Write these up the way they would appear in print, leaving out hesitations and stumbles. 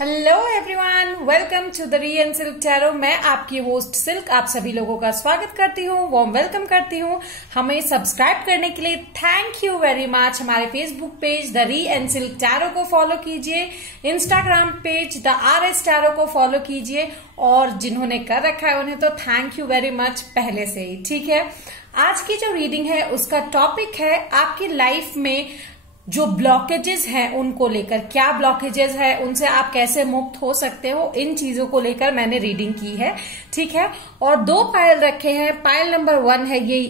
Hello everyone, welcome to the re and silk tarot. मैं आपकी host silk आप सभी लोगों का स्वागत करती हूँ, वार्म वेलकम करती हूँ। हमें सब्सक्राइब करने के लिए थैंक यू वेरी मच। हमारे Facebook page the re and silk tarot को फॉलो कीजिए, Instagram page the RS tarot को फॉलो कीजिए, और जिन्होंने कर रखा है उन्हें तो थैंक यू वेरी मच पहले से ही। ठीक है, आज की जो रीडिंग है उसका टॉपिक है आपकी लाइफ में जो ब्लॉकेजेस हैं उनको लेकर। क्या ब्लॉकेजेस है, उनसे आप कैसे मुक्त हो सकते हो, इन चीजों को लेकर मैंने रीडिंग की है। ठीक है, और दो पायल रखे हैं। पायल नंबर 1 है ये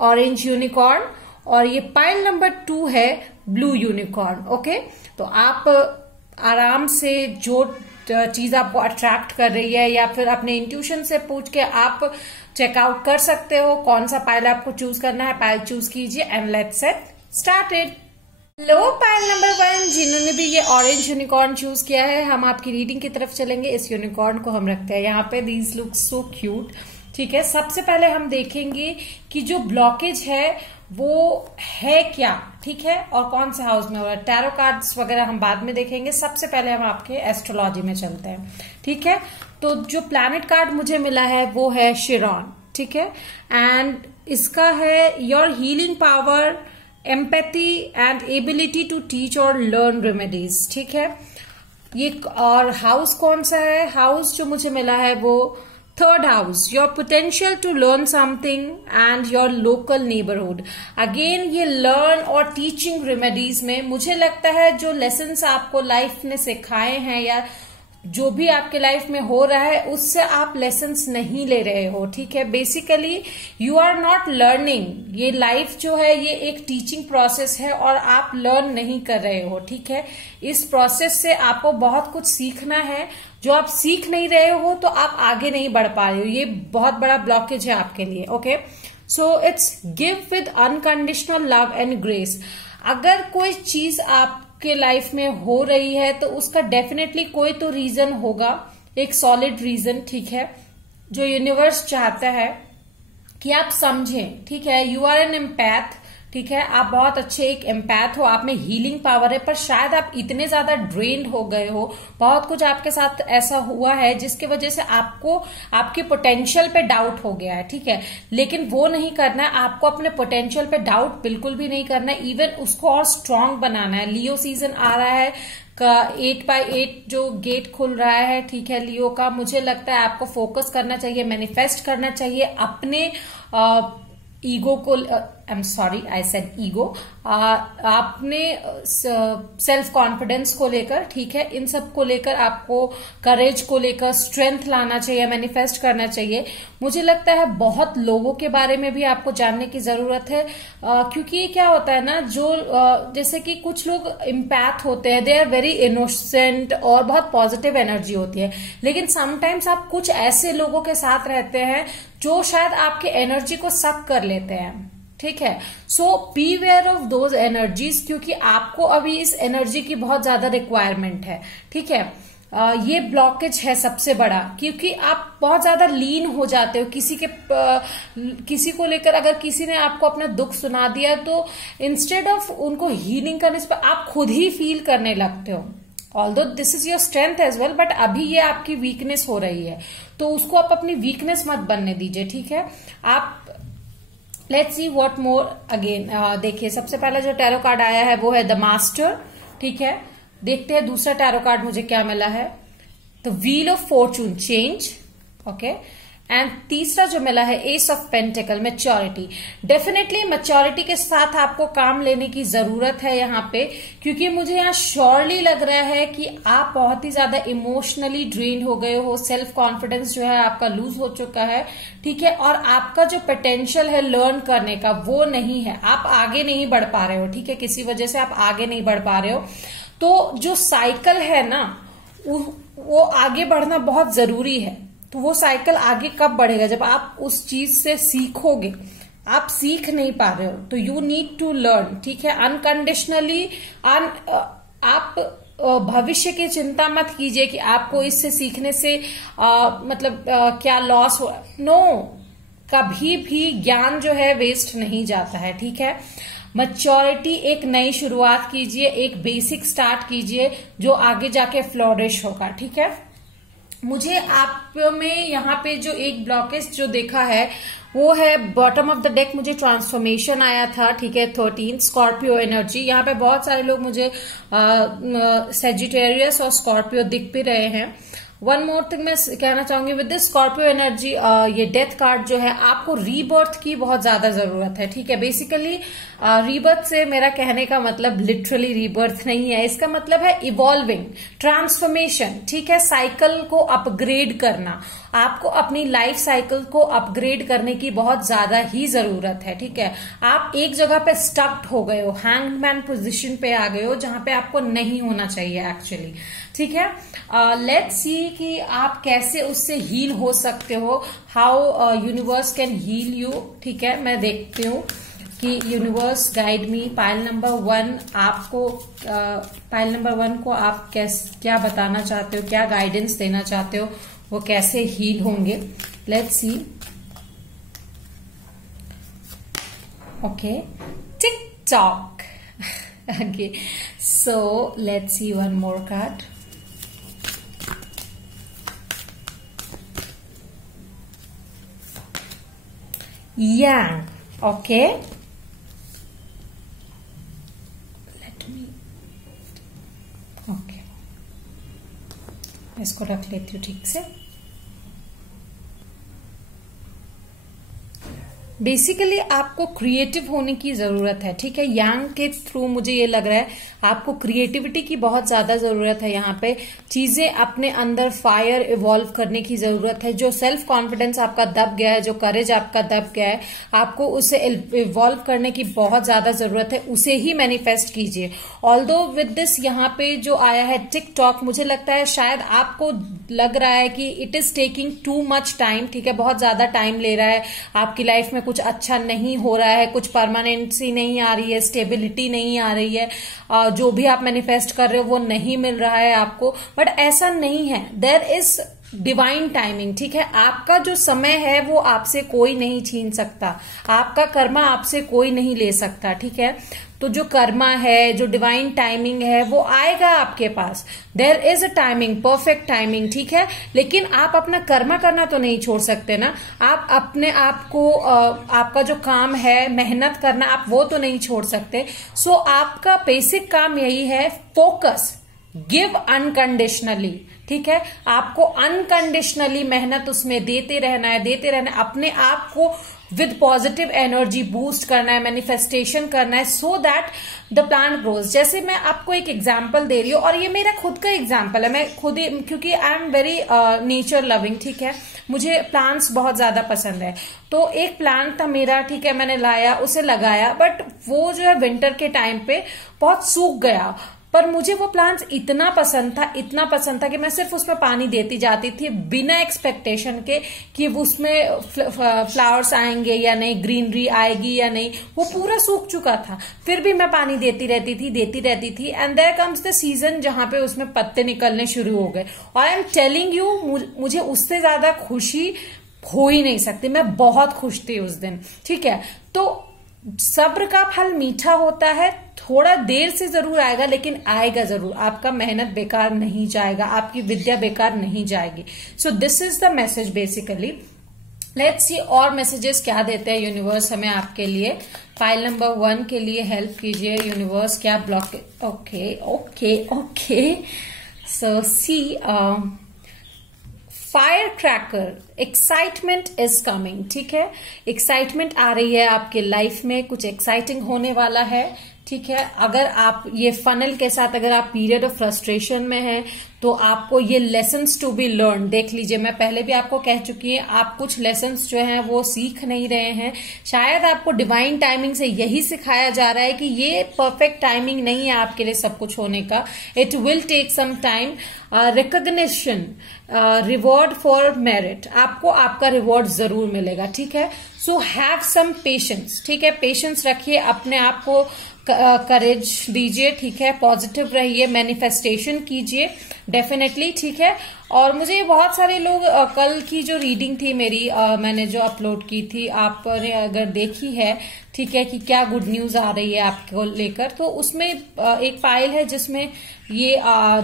ऑरेंज यूनिकॉर्न, और ये पायल नंबर 2 है ब्लू यूनिकॉर्न। ओके, तो आप आराम से जो चीज आपको अट्रैक्ट कर रही है या फिर अपने इंट्यूशन से पूछ के आप चेकआउट कर सकते हो कौन सा पायल आपको चूज करना है। पायल चूज कीजिए and let's get started. Low pile number 1, जिन्होंने भी ये ऑरेंज यूनिकॉर्न चूज किया है, हम आपकी रीडिंग की तरफ चलेंगे। इस यूनिकॉर्न को हम रखते हैं यहाँ पे। These look so cute. ठीक है, सबसे पहले हम देखेंगे कि जो ब्लॉकेज है वो है क्या। ठीक है, और कौन से हाउस में हो रहा है। टैरो कार्ड्स वगैरह हम बाद में देखेंगे, सबसे पहले हम आपके एस्ट्रोलॉजी में चलते हैं। ठीक है, तो जो प्लैनेट कार्ड मुझे मिला है वो है शिरॉन। ठीक है, एंड इसका है your healing power, empathy and ability to teach और लर्न रेमेडीज। ठीक है, ये और हाउस कौन सा है। हाउस जो मुझे मिला है वो 3rd house, your potential to learn something and your local neighbourhood. Again ये लर्न और टीचिंग रेमेडीज में मुझे लगता है जो लेसन्स आपको लाइफ ने सिखाए हैं या जो भी आपके लाइफ में हो रहा है उससे आप लेसन्स नहीं ले रहे हो। ठीक है, basically you are not learning. ये लाइफ जो है ये एक टीचिंग प्रोसेस है और आप लर्न नहीं कर रहे हो। ठीक है, इस प्रोसेस से आपको बहुत कुछ सीखना है। जो आप सीख नहीं रहे हो तो आप आगे नहीं बढ़ पा रहे हो। ये बहुत बड़ा ब्लॉकेज है आपके लिए। Okay, so it's give with unconditional love and grace. अगर कोई चीज आप के लाइफ में हो रही है तो उसका डेफिनेटली कोई तो रीजन होगा, एक सॉलिड रीजन। ठीक है, जो यूनिवर्स चाहता है कि आप समझें। ठीक है, यू आर एन एम्पैथ। ठीक है, आप बहुत अच्छे एक एम्पैथ हो, आप में हीलिंग पावर है, पर शायद आप इतने ज्यादा ड्रेन्ड हो गए हो, बहुत कुछ आपके साथ ऐसा हुआ है जिसकी वजह से आपको आपके पोटेंशियल पे डाउट हो गया है। ठीक है, लेकिन वो नहीं करना है। आपको अपने पोटेंशियल पे डाउट बिल्कुल भी नहीं करना है, इवन उसको और स्ट्रांग बनाना है। लियो सीजन आ रहा है का 8x8 जो गेट खुल रहा है। ठीक है, लियो का मुझे लगता है आपको फोकस करना चाहिए, मैनिफेस्ट करना चाहिए अपने ईगो को। I am sorry, I said ego. आपने सेल्फ कॉन्फिडेंस को लेकर, ठीक है, इन सब को लेकर आपको करेज को लेकर स्ट्रेंथ लाना चाहिए, मैनिफेस्ट करना चाहिए। मुझे लगता है बहुत लोगों के बारे में भी आपको जानने की जरूरत है, क्योंकि ये क्या होता है ना, जो जैसे कि कुछ लोग इम्पैथ होते हैं, दे आर वेरी इनोसेंट और बहुत पॉजिटिव एनर्जी होती है, लेकिन समटाइम्स आप कुछ ऐसे लोगों के साथ रहते हैं जो शायद आपके एनर्जी को सक कर लेते हैं। ठीक है, so beware of those energies, क्योंकि आपको अभी इस एनर्जी की बहुत ज्यादा रिक्वायरमेंट है। ठीक है, ये ब्लॉकेज है सबसे बड़ा, क्योंकि आप बहुत ज्यादा लीन हो जाते हो किसी को लेकर। अगर किसी ने आपको अपना दुख सुना दिया तो इंस्टेड ऑफ उनको हीलिंग करने से आप खुद ही फील करने लगते हो। Although this is your strength as well, but अभी ये आपकी वीकनेस हो रही है, तो उसको आप अपनी वीकनेस मत बनने दीजिए। ठीक है, आप let's see what more again. देखिए, सबसे पहले जो टैरो कार्ड आया है वो है द मास्टर। ठीक है, देखते हैं दूसरा टैरो कार्ड मुझे क्या मिला है। The wheel of Fortune, change. Okay, and तीसरा जो मिला है S of pentacle, maturity. Definitely maturity के साथ आपको काम लेने की जरूरत है यहाँ पे, क्योंकि मुझे यहाँ श्योरली लग रहा है कि आप बहुत ही ज्यादा इमोशनली ड्रेन हो गए हो। सेल्फ कॉन्फिडेंस जो है आपका लूज हो चुका है। ठीक है, और आपका जो पोटेंशियल है लर्न करने का वो नहीं है, आप आगे नहीं बढ़ पा रहे हो। ठीक है, किसी वजह से आप आगे नहीं बढ़ पा रहे हो। तो जो साइकिल है ना, वो आगे बढ़ना बहुत जरूरी है। तो वो साइकिल आगे कब बढ़ेगा, जब आप उस चीज से सीखोगे। आप सीख नहीं पा रहे हो तो यू नीड टू लर्न। ठीक है, अनकंडीशनली आप भविष्य की चिंता मत कीजिए कि आपको इससे सीखने से क्या लॉस हो। नो, कभी भी ज्ञान जो है वेस्ट नहीं जाता है। ठीक है, मैच्योरिटी, एक नई शुरुआत कीजिए, एक बेसिक स्टार्ट कीजिए जो आगे जाके फ्लोरिश होगा। ठीक है, मुझे आप में यहाँ पे जो एक ब्लॉकेज जो देखा है वो है बॉटम ऑफ द डेक, मुझे ट्रांसफॉर्मेशन आया था। ठीक है, 13 स्कॉर्पियो एनर्जी। यहाँ पे बहुत सारे लोग मुझे सेजिटेरियस और स्कॉर्पियो दिख भी रहे हैं। वन मोर थिंग मैं कहना चाहूंगी, विद दिस स्कॉर्पियो एनर्जी, ये डेथ कार्ड जो है, आपको रीबर्थ की बहुत ज्यादा जरूरत है। ठीक है, बेसिकली रीबर्थ से मेरा कहने का मतलब लिटरली रीबर्थ नहीं है, इसका मतलब है इवॉल्विंग, ट्रांसफॉर्मेशन। ठीक है, साइकिल को अपग्रेड करना, आपको अपनी लाइफ साइकिल को अपग्रेड करने की बहुत ज्यादा ही जरूरत है। ठीक है, आप एक जगह पे स्टक्ड हो गए हो, हैंगमैन पोजीशन पे आ गए हो जहां पे आपको नहीं होना चाहिए एक्चुअली। ठीक है, लेट्स सी कि आप कैसे उससे हील हो सकते हो, how universe can heal you. ठीक है, मैं देखती हूँ कि universe guide me. Pile number 1 आपको, पाइल नंबर 1 को आप क्या बताना चाहते हो, क्या गाइडेंस देना चाहते हो, वो कैसे हील होंगे। Let's see. Okay, tick tock. Okay, so let's see one more card. Yang, okay. Let me, okay. इसको रख लेती हूँ ठीक से। बेसिकली आपको क्रिएटिव होने की जरूरत है। ठीक है, यांग के थ्रू मुझे ये लग रहा है आपको क्रिएटिविटी की बहुत ज्यादा जरूरत है। यहाँ पे चीजें अपने अंदर फायर इवॉल्व करने की जरूरत है। जो सेल्फ कॉन्फिडेंस आपका दब गया है, जो करेज आपका दब गया है, आपको उसे इवॉल्व करने की बहुत ज्यादा जरूरत है, उसे ही मैनिफेस्ट कीजिए। ऑल्दो विद दिस यहाँ पे जो आया है टिक टॉक, मुझे लगता है शायद आपको लग रहा है कि it is taking too much time. ठीक है, बहुत ज्यादा टाइम ले रहा है, आपकी लाइफ में कुछ अच्छा नहीं हो रहा है, कुछ परमानेंसी नहीं आ रही है, स्टेबिलिटी नहीं आ रही है, जो भी आप मैनिफेस्ट कर रहे हो वो नहीं मिल रहा है आपको। बट ऐसा नहीं है, देयर इज डिवाइन टाइमिंग। ठीक है, आपका जो समय है वो आपसे कोई नहीं छीन सकता, आपका कर्मा आपसे कोई नहीं ले सकता। ठीक है, तो जो कर्मा है, जो डिवाइन टाइमिंग है, वो आएगा आपके पास। There is a timing, perfect timing. ठीक है, लेकिन आप अपना कर्मा करना तो नहीं छोड़ सकते ना। आप अपने आप को, आपका जो काम है मेहनत करना, आप वो तो नहीं छोड़ सकते। सो आपका बेसिक काम यही है, फोकस, गिव अनकंडीशनली। ठीक है, आपको अनकंडीशनली मेहनत उसमें देते रहना है, देते रहना है, अपने आप को विद पॉजिटिव एनर्जी बूस्ट करना है, मैनिफेस्टेशन करना है, so that the plant grows. जैसे मैं आपको एक एग्जांपल दे रही हूँ, और ये मेरा खुद का एग्जांपल है, मैं खुद ही, क्योंकि I am very nature loving. ठीक है, मुझे प्लांट्स बहुत ज्यादा पसंद है। तो एक प्लांट था मेरा, ठीक है, मैंने लाया, उसे लगाया, बट वो जो है विंटर के टाइम पे बहुत सूख गया। पर मुझे वो प्लांट्स इतना पसंद था, इतना पसंद था कि मैं सिर्फ उसमें पानी देती जाती थी बिना एक्सपेक्टेशन के कि उसमें फ्लावर्स आएंगे या नहीं, ग्रीनरी आएगी या नहीं। वो पूरा सूख चुका था, फिर भी मैं पानी देती रहती थी। And there comes the season जहां पे उसमें पत्ते निकलने शुरू हो गए। और आई एम टेलिंग यू, मुझे उससे ज्यादा खुशी हो ही नहीं सकती। मैं बहुत खुश थी उस दिन। ठीक है, तो सब्र का फल मीठा होता है, थोड़ा देर से जरूर आएगा, लेकिन आएगा जरूर। आपका मेहनत बेकार नहीं जाएगा, आपकी विद्या बेकार नहीं जाएगी। So this is the message basically. Let's see और मैसेजेस क्या देते हैं यूनिवर्स हमें आपके लिए। फाइल नंबर 1 के लिए हेल्प कीजिए यूनिवर्स, क्या block. Okay so see, fire cracker, excitement is coming. ठीक है, एक्साइटमेंट आ रही है आपके लाइफ में, कुछ एक्साइटिंग होने वाला है। ठीक है, अगर आप ये फनल के साथ, अगर आप पीरियड ऑफ फ्रस्ट्रेशन में हैं, तो आपको ये लेसन्स टू बी लर्न, देख लीजिए, मैं पहले भी आपको कह चुकी है, आप कुछ लेसन्स जो हैं वो सीख नहीं रहे हैं। शायद आपको डिवाइन टाइमिंग से यही सिखाया जा रहा है कि ये परफेक्ट टाइमिंग नहीं है आपके लिए सब कुछ होने का। It will take some time. Recognition, reward for merit, आपको आपका रिवॉर्ड जरूर मिलेगा। ठीक है, सो हैव सम पेशेंस। ठीक है, पेशेंस रखिए, अपने आप को करेज दीजिए, ठीक है, पॉजिटिव रहिए, मैनिफेस्टेशन कीजिए डेफिनेटली, ठीक है। और मुझे बहुत सारे लोग कल की जो रीडिंग थी मेरी, मैंने जो अपलोड की थी, आपने अगर देखी है, ठीक है, कि क्या गुड न्यूज आ रही है आपको लेकर, तो उसमें एक फाइल है जिसमें ये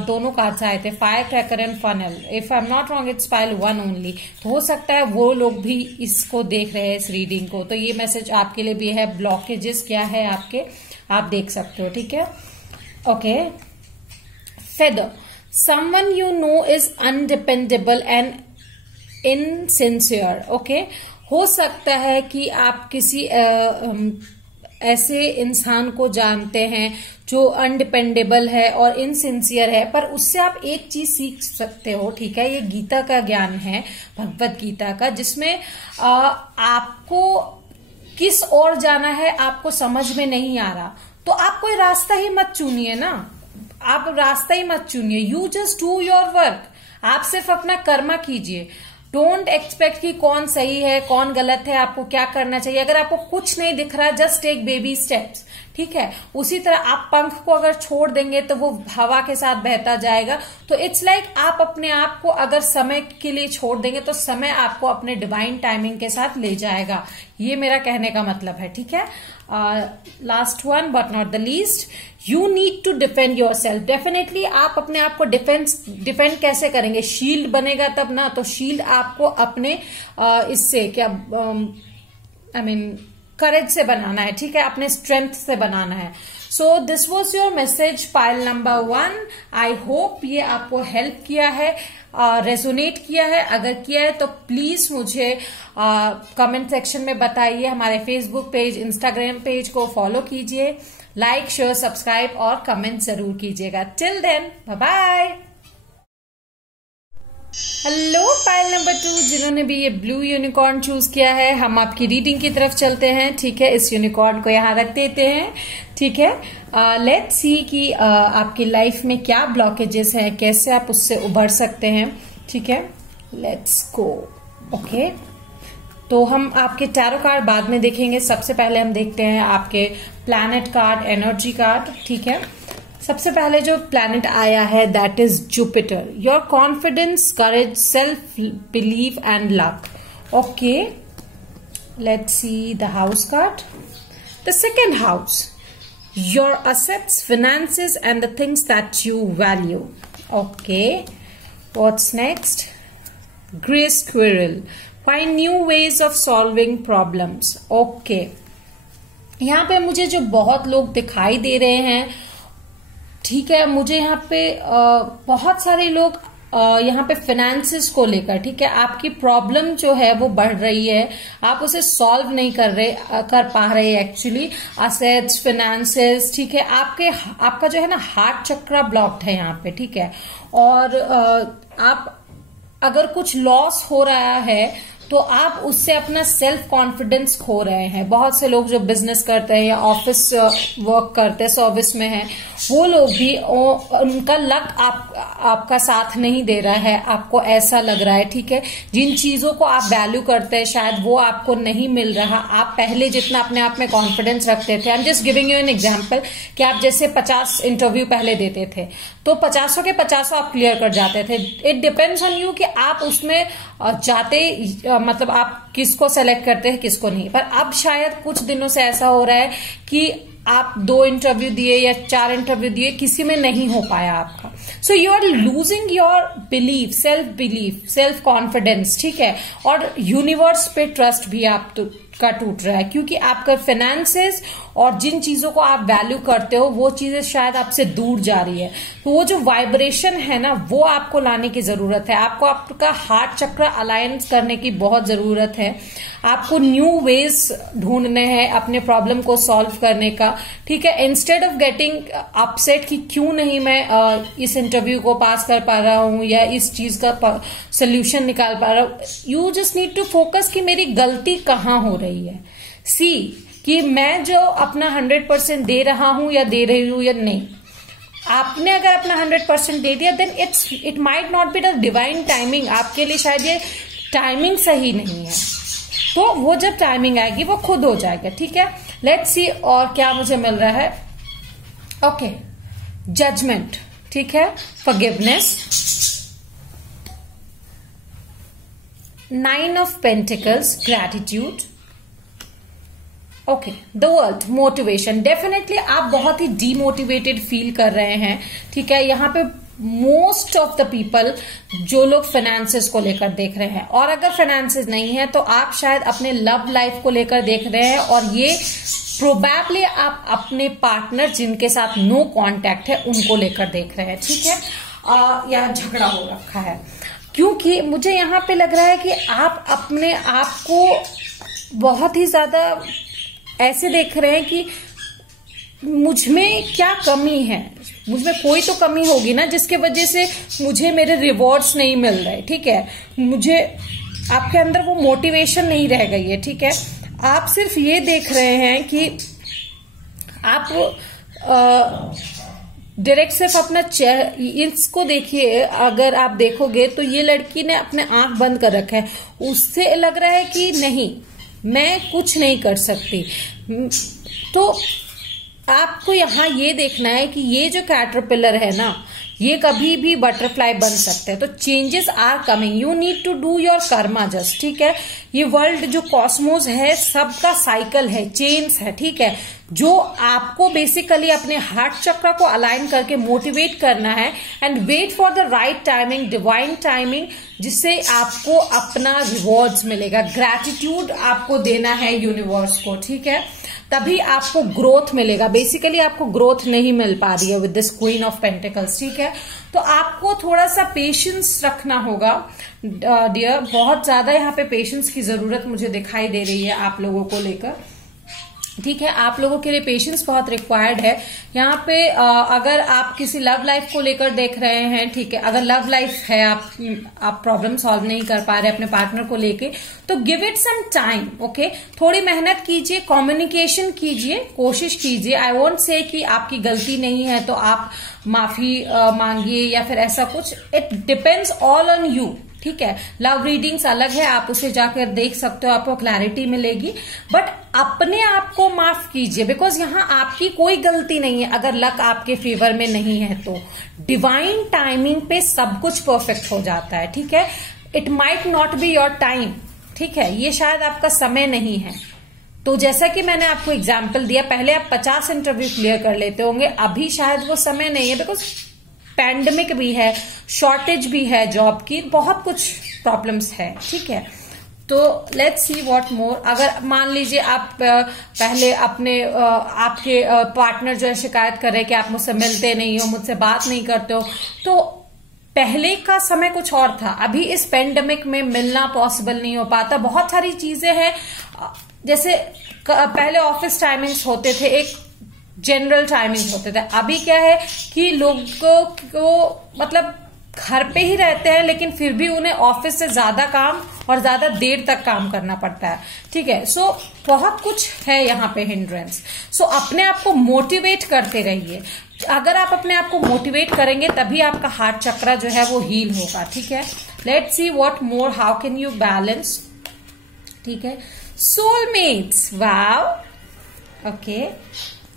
दोनों कार्ड्स आए थे, fire cracker and funnel. If I am not wrong it's file 1 only. तो हो सकता है वो लोग भी इसको देख रहे हैं, इस रीडिंग को, तो ये मैसेज आपके लिए भी है। ब्लॉकेजेस क्या है आपके, आप देख सकते हो, ठीक है। Okay, feather, someone you know is undependable and insincere, okay? हो सकता है कि आप किसी ऐसे इंसान को जानते हैं जो अनडिपेंडेबल है और इनसिंसियर है, पर उससे आप एक चीज सीख सकते हो, ठीक है। ये गीता का ज्ञान है, भगवत गीता का, जिसमें आपको किस ओर जाना है आपको समझ में नहीं आ रहा, तो आप कोई रास्ता ही मत चुनिए ना, आप रास्ता ही मत चुनिए। You just do your work, आप सिर्फ अपना कर्मा कीजिए। डोंट एक्सपेक्ट कि कौन सही है कौन गलत है, आपको क्या करना चाहिए। अगर आपको कुछ नहीं दिख रहा, जस्ट टेक बेबी स्टेप्स, ठीक है। उसी तरह आप पंख को अगर छोड़ देंगे तो वो हवा के साथ बहता जाएगा। तो इट्स लाइक आप अपने आप को अगर समय के लिए छोड़ देंगे तो समय आपको अपने डिवाइन टाइमिंग के साथ ले जाएगा। ये मेरा कहने का मतलब है, ठीक है। Last one but not the least, you need to defend yourself. Definitely आप अपने आप को डिफेंड कैसे करेंगे, शील्ड बनेगा तब ना। तो शील्ड आपको अपने इससे क्या करेज से बनाना है, ठीक है, अपने स्ट्रेंथ से बनाना है। So this was your message pile number 1। I hope ये आपको हेल्प किया है, रेजोनेट किया है। अगर किया है तो प्लीज मुझे कमेंट सेक्शन में बताइए। हमारे फेसबुक पेज, इंस्टाग्राम पेज को फॉलो कीजिए, लाइक, शेयर, सब्सक्राइब और कमेंट जरूर कीजिएगा। Till then, bye bye. Hello pile number 2, जिन्होंने भी ये ब्लू यूनिकॉर्न चूज किया है, हम आपकी रीडिंग की तरफ चलते हैं, ठीक है। इस यूनिकॉर्न को यहाँ रख देते हैं, ठीक है। लेट्स सी कि आपकी लाइफ में क्या ब्लॉकेजेस हैं, कैसे आप उससे उभर सकते हैं, ठीक है। Let's go. ओके, तो हम आपके टैरो कार्ड बाद में देखेंगे। सबसे पहले हम देखते हैं आपके प्लैनेट कार्ड, एनर्जी कार्ड, ठीक है। सबसे पहले जो प्लैनेट आया है that is Jupiter. Your confidence, courage, self believe and luck. Okay, let's see the house card. The second house, your assets, finances and the things that you value. Okay, what's next? Grey squirrel, find new ways of solving problems. Okay, यहाँ पे मुझे जो बहुत लोग दिखाई दे रहे हैं, ठीक है, मुझे यहाँ पे बहुत सारे लोग यहाँ पे फिनेंसेस को लेकर, ठीक है, आपकी प्रॉब्लम जो है वो बढ़ रही है, आप उसे सॉल्व नहीं कर पा रहे एक्चुअली। असेट्स, फिनेंसेस, ठीक है, आपका जो है ना हार्ट चक्र ब्लॉक्ड है यहाँ पे, ठीक है। और आप अगर कुछ लॉस हो रहा है तो आप उससे अपना सेल्फ कॉन्फिडेंस खो रहे हैं। बहुत से लोग जो बिजनेस करते हैं या ऑफिस वर्क करते हैं, सर्विस में हैं, वो लोग भी उनका लक आपका साथ नहीं दे रहा है, आपको ऐसा लग रहा है, ठीक है। जिन चीजों को आप वैल्यू करते हैं शायद वो आपको नहीं मिल रहा। आप पहले जितना अपने आप में कॉन्फिडेंस रखते थे, I am just giving you an example, कि आप जैसे 50 इंटरव्यू पहले देते थे तो 50 के 50 आप क्लियर कर जाते थे। इट डिपेंड्स ऑन यू कि आप उसमें जाते, मतलब आप किसको सेलेक्ट करते हैं किसको नहीं। पर अब शायद कुछ दिनों से ऐसा हो रहा है कि आप 2 इंटरव्यू दिए या 4 इंटरव्यू दिए, किसी में नहीं हो पाया आपका। So you are losing your belief, self confidence, ठीक है। और यूनिवर्स पे ट्रस्ट भी का टूट रहा है, क्योंकि आपका फाइनेंसेस और जिन चीजों को आप वैल्यू करते हो वो चीजें शायद आपसे दूर जा रही है। तो वो जो वाइब्रेशन है ना, वो आपको लाने की जरूरत है। आपको आपका हार्ट चक्र अलायंस करने की बहुत जरूरत है। आपको न्यू वेज ढूंढने हैं अपने प्रॉब्लम को सॉल्व करने का, ठीक है। इंस्टेड ऑफ गेटिंग अपसेट कि क्यों नहीं मैं इस इंटरव्यू को पास कर पा रहा हूं या इस चीज का सोल्यूशन निकाल पा रहा हूं, you just need to focus कि मेरी गलती कहाँ हो रही है। सी कि मैं जो अपना 100% दे रहा हूं या दे रही हूं या नहीं। आपने अगर अपना 100% दे दिया then it might not be the divine timing, आपके लिए शायद ये टाइमिंग सही नहीं है। तो वो जब टाइमिंग आएगी वो खुद हो जाएगा, ठीक है। लेट्स सी और क्या मुझे मिल रहा है। ओके, जजमेंट, ठीक है, forgiveness, 9 of pentacles, gratitude, okay, the world, motivation. Definitely आप बहुत ही डीमोटिवेटेड फील कर रहे हैं, ठीक है। यहाँ पे मोस्ट ऑफ द पीपल जो लोग फाइनेंसेस को लेकर देख रहे हैं, और अगर फाइनेंसेस नहीं है तो आप शायद अपने लव लाइफ को लेकर देख रहे हैं, और ये प्रोबेबली आप अपने पार्टनर जिनके साथ नो कांटेक्ट है उनको लेकर देख रहे हैं, ठीक है, या झगड़ा हो रखा है। क्योंकि मुझे यहाँ पे लग रहा है कि आप अपने आप को बहुत ही ज्यादा ऐसे देख रहे हैं कि मुझमें क्या कमी है, मुझमें कोई तो कमी होगी ना जिसके वजह से मुझे मेरे रिवॉर्ड्स नहीं मिल रहे, ठीक है। मुझे आपके अंदर वो मोटिवेशन नहीं रह गई है, ठीक है। आप सिर्फ ये देख रहे हैं कि आप डायरेक्ट सिर्फ अपना इसको देखिए। अगर आप देखोगे तो ये लड़की ने अपने आंख बंद कर रखा है, उससे लग रहा है कि नहीं मैं कुछ नहीं कर सकती। तो आपको यहाँ ये देखना है कि ये जो कैटरपिलर है ना, ये कभी भी बटरफ्लाई बन सकते हैं। तो changes are coming, you need to do your karma just, ठीक है। ये वर्ल्ड जो कॉस्मोस है सबका साइकिल है, चेन्स है, ठीक है। जो आपको बेसिकली अपने हार्ट चक्र को अलाइन करके मोटिवेट करना है, and wait for the right timing, divine timing, जिससे आपको अपना रिवॉर्ड्स मिलेगा। ग्रैटिट्यूड आपको देना है यूनिवर्स को, ठीक है, तभी आपको ग्रोथ मिलेगा। बेसिकली आपको ग्रोथ नहीं मिल पा रही है with this queen of pentacles, ठीक है। तो आपको थोड़ा सा पेशेंस रखना होगा डियर, बहुत ज्यादा यहाँ पे पेशेंस की जरूरत मुझे दिखाई दे रही है आप लोगों को लेकर, ठीक है। आप लोगों के लिए पेशेंस बहुत रिक्वायर्ड है यहाँ पे। अगर आप किसी लव लाइफ को लेकर देख रहे हैं, ठीक है, अगर लव लाइफ है, आप प्रॉब्लम सॉल्व नहीं कर पा रहे अपने पार्टनर को लेके, तो give it some time, okay. थोड़ी मेहनत कीजिए, कम्युनिकेशन कीजिए, कोशिश कीजिए। आई वोंट से कि आपकी गलती नहीं है तो आप माफी मांगिए या फिर ऐसा कुछ, it depends all on you, ठीक है। लव रीडिंग्स अलग है, आप उसे जाकर देख सकते हो, आपको क्लैरिटी मिलेगी, बट अपने आप को माफ कीजिए, बिकॉज यहाँ आपकी कोई गलती नहीं है। अगर लक आपके फेवर में नहीं है तो डिवाइन टाइमिंग पे सब कुछ परफेक्ट हो जाता है, ठीक है। It might not be your time, ठीक है, ये शायद आपका समय नहीं है। तो जैसा कि मैंने आपको एग्जाम्पल दिया, पहले आप 50 इंटरव्यू क्लियर कर लेते होंगे, अभी शायद वो समय नहीं है, बिकॉज पैंडेमिक भी है, शॉर्टेज भी है जॉब की, बहुत कुछ प्रॉब्लम्स है, ठीक है। तो लेट्स सी व्हाट मोर। अगर मान लीजिए आप पहले अपने आपके पार्टनर जो है शिकायत कर रहे हैं कि आप मुझसे मिलते नहीं हो, मुझसे बात नहीं करते हो, तो पहले का समय कुछ और था, अभी इस पेंडेमिक में मिलना पॉसिबल नहीं हो पाता। बहुत सारी चीजें हैं, जैसे पहले ऑफिस टाइमिंग्स होते थे, एक जनरल टाइमिंग होते थे, अभी क्या है कि लोगों को मतलब घर पे ही रहते हैं, लेकिन फिर भी उन्हें ऑफिस से ज्यादा काम और ज्यादा देर तक काम करना पड़ता है, ठीक है। सो बहुत कुछ है यहाँ पे हिंड्रेंस। सो अपने आप को मोटिवेट करते रहिए। अगर आप अपने आप को मोटिवेट करेंगे तभी आपका हार्ट चक्र जो है वो हील होगा, ठीक है। Let's see what more, how can you balance, ठीक है। Soulmates, wow, okay,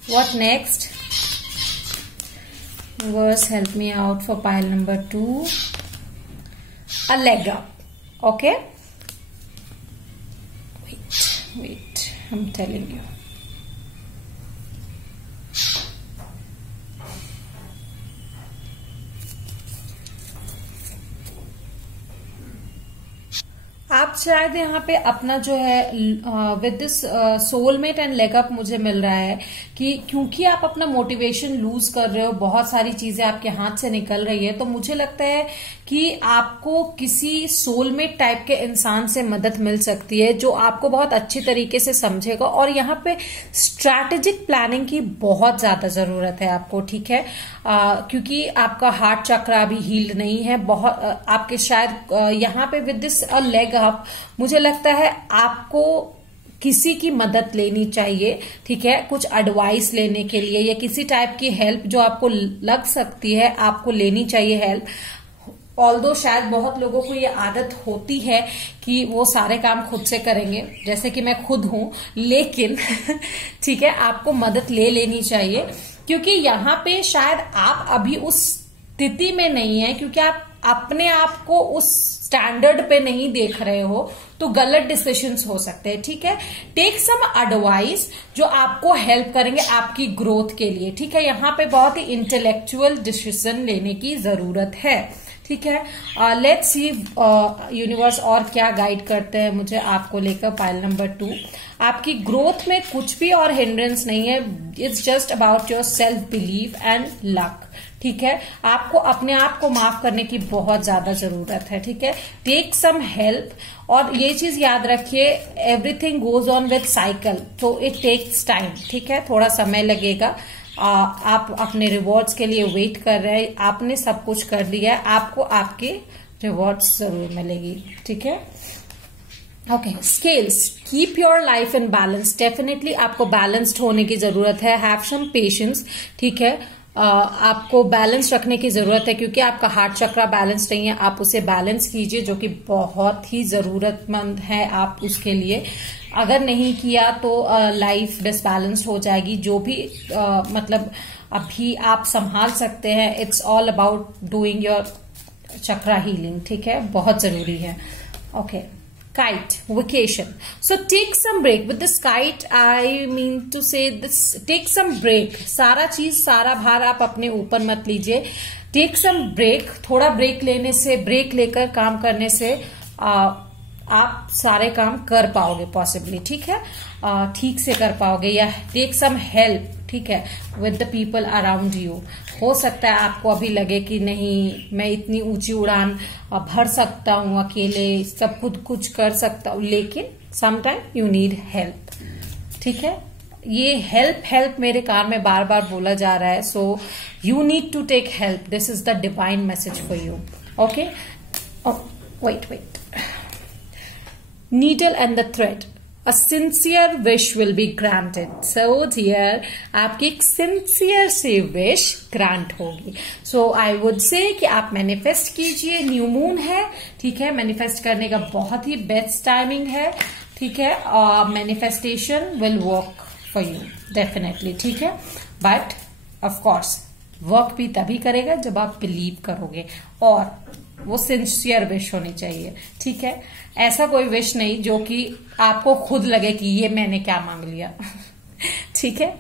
what next? Verse, help me out for pile number 2. A leg up, okay. Wait, I'm telling you. आप शायद यहाँ पे अपना जो है with this soulmate and leg up मुझे मिल रहा है कि क्योंकि आप अपना मोटिवेशन लूज कर रहे हो, बहुत सारी चीजें आपके हाथ से निकल रही है, तो मुझे लगता है कि आपको किसी सोलमेट टाइप के इंसान से मदद मिल सकती है जो आपको बहुत अच्छी तरीके से समझेगा। और यहाँ पे स्ट्रैटेजिक प्लानिंग की बहुत ज्यादा जरूरत है आपको, ठीक है, क्योंकि आपका हार्ट चक्र अभी हील्ड नहीं है। बहुत आपके शायद यहाँ पे विद दिस लेग अप मुझे लगता है आपको किसी की मदद लेनी चाहिए, ठीक है, कुछ एडवाइस लेने के लिए या किसी टाइप की हेल्प जो आपको लग सकती है, आपको लेनी चाहिए हेल्प। ऑल्दो शायद बहुत लोगों को ये आदत होती है कि वो सारे काम खुद से करेंगे, जैसे कि मैं खुद हूं, लेकिन ठीक है, आपको मदद ले लेनी चाहिए, क्योंकि यहाँ पे शायद आप अभी उस स्थिति में नहीं है, क्योंकि आप अपने आप को उस स्टैंडर्ड पे नहीं देख रहे हो, तो गलत डिसीजंस हो सकते हैं। ठीक है, टेक सम एडवाइस जो आपको हेल्प करेंगे आपकी ग्रोथ के लिए। ठीक है, यहाँ पे बहुत ही इंटेलेक्चुअल डिसीजन लेने की जरूरत है। ठीक है, लेट्स सी यूनिवर्स और क्या गाइड करते हैं मुझे आपको लेकर। पाइल नंबर 2, आपकी ग्रोथ में कुछ भी और हिंड्रेंस नहीं है, it's just about your self believe and luck. ठीक है, आपको अपने आप को माफ करने की बहुत ज्यादा जरूरत है। ठीक है, टेक सम हेल्प, और ये चीज याद रखिए, everything goes on with cycle, तो इट टेक्स टाइम। ठीक है, थोड़ा समय लगेगा। आप अपने रिवॉर्ड्स के लिए वेट कर रहे हैं, आपने सब कुछ कर लिया है, आपको आपके रिवॉर्ड्स जरूर मिलेगी। ठीक है, okay, scales, keep your life in balance. Definitely आपको बैलेंस्ड होने की जरूरत है। Have some patience. ठीक है, आपको बैलेंस रखने की जरूरत है, क्योंकि आपका हार्ट चक्र बैलेंस नहीं है। आप उसे बैलेंस कीजिए, जो कि बहुत ही जरूरतमंद है आप उसके लिए। अगर नहीं किया तो लाइफ डिसबैलेंस हो जाएगी। जो भी मतलब अभी आप संभाल सकते हैं, it's all about doing your chakra healing. ठीक है, बहुत जरूरी है। Okay, kite, vacation. So take some break. With this kite, I mean to say this, take some break. सारा चीज, सारा भार आप अपने ऊपर मत लीजिए। Take some break. थोड़ा ब्रेक लेने से, ब्रेक लेकर काम करने से आप सारे काम कर पाओगे पॉसिबली। ठीक है, ठीक से कर पाओगे। या टेक सम हेल्प, ठीक है, with the people around you. हो सकता है आपको अभी लगे कि नहीं, मैं इतनी ऊंची उड़ान भर सकता हूं अकेले, सब खुद कुछ कर सकता हूं, लेकिन समटाइम यू नीड हेल्प। ठीक है, ये हेल्प मेरे कान में बार बार बोला जा रहा है। So you need to take help. This is the divine message for you. Okay, wait, needle and the thread, a sincere wish will be granted. So dear, आपकी एक sincere से wish grant होगी। So I would say कि आप manifest कीजिए। New moon है, ठीक है, manifest करने का बहुत ही बेस्ट टाइमिंग है। ठीक है, manifestation will work for you definitely। ठीक है, but of course वर्क भी तभी करेगा जब आप बिलीव करोगे, और वो सिंसियर विश होनी चाहिए। ठीक है, ऐसा कोई विश नहीं जो कि आपको खुद लगे कि ये मैंने क्या मांग लिया। ठीक है,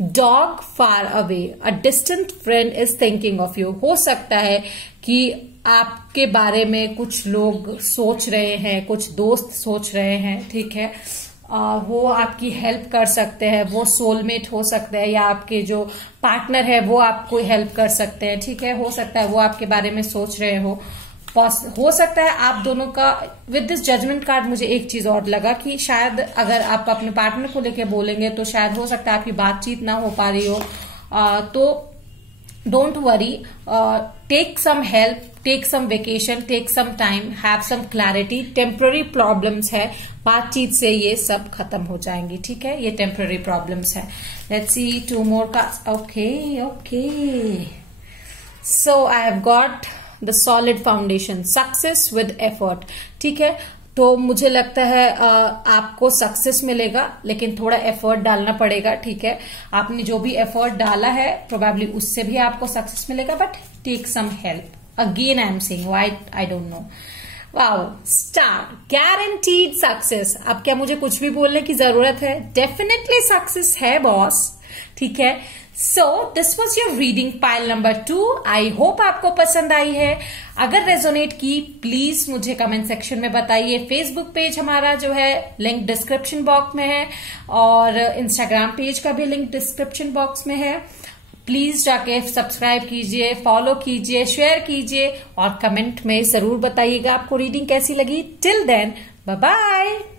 dog far away, a distant friend is thinking of you. हो सकता है कि आपके बारे में कुछ लोग सोच रहे हैं, कुछ दोस्त सोच रहे हैं। ठीक है, वो आपकी हेल्प कर सकते हैं, वो सोलमेट हो सकते हैं, या आपके जो पार्टनर है वो आपको हेल्प कर सकते हैं। ठीक है, हो सकता है वो आपके बारे में सोच रहे हो सकता है आप दोनों का। विद दिस जजमेंट कार्ड मुझे एक चीज और लगा कि शायद अगर आप अपने पार्टनर को लेके बोलेंगे तो शायद हो सकता है आपकी बातचीत ना हो पा रही हो। तो don't worry, take some help, take some vacation, take some time, have some clarity. Temporary problems है, बातचीत से ये सब खत्म हो जाएंगी। ठीक है, ये टेम्पररी प्रॉब्लम्स है। Let's see 2 more cards. Okay, so I have got the solid foundation, success with effort. ठीक है, तो मुझे लगता है आपको सक्सेस मिलेगा, लेकिन थोड़ा एफर्ट डालना पड़ेगा। ठीक है, आपने जो भी एफर्ट डाला है प्रोबेबली उससे भी आपको सक्सेस मिलेगा, but take some help. Again I am saying, why I don't know. Wow, star, guaranteed success. अब क्या मुझे कुछ भी बोलने की जरूरत है? डेफिनेटली सक्सेस है बॉस। ठीक है, so this was your reading pile number 2। I hope आपको पसंद आई है। अगर रेजोनेट की प्लीज मुझे कमेंट सेक्शन में बताइए। फेसबुक पेज हमारा जो है लिंक डिस्क्रिप्शन बॉक्स में है, और इंस्टाग्राम पेज का भी लिंक डिस्क्रिप्शन बॉक्स में है। प्लीज जाके सब्सक्राइब कीजिए, फॉलो कीजिए, शेयर कीजिए, और कमेंट में जरूर बताइएगा आपको रीडिंग कैसी लगी। Till then, bye bye.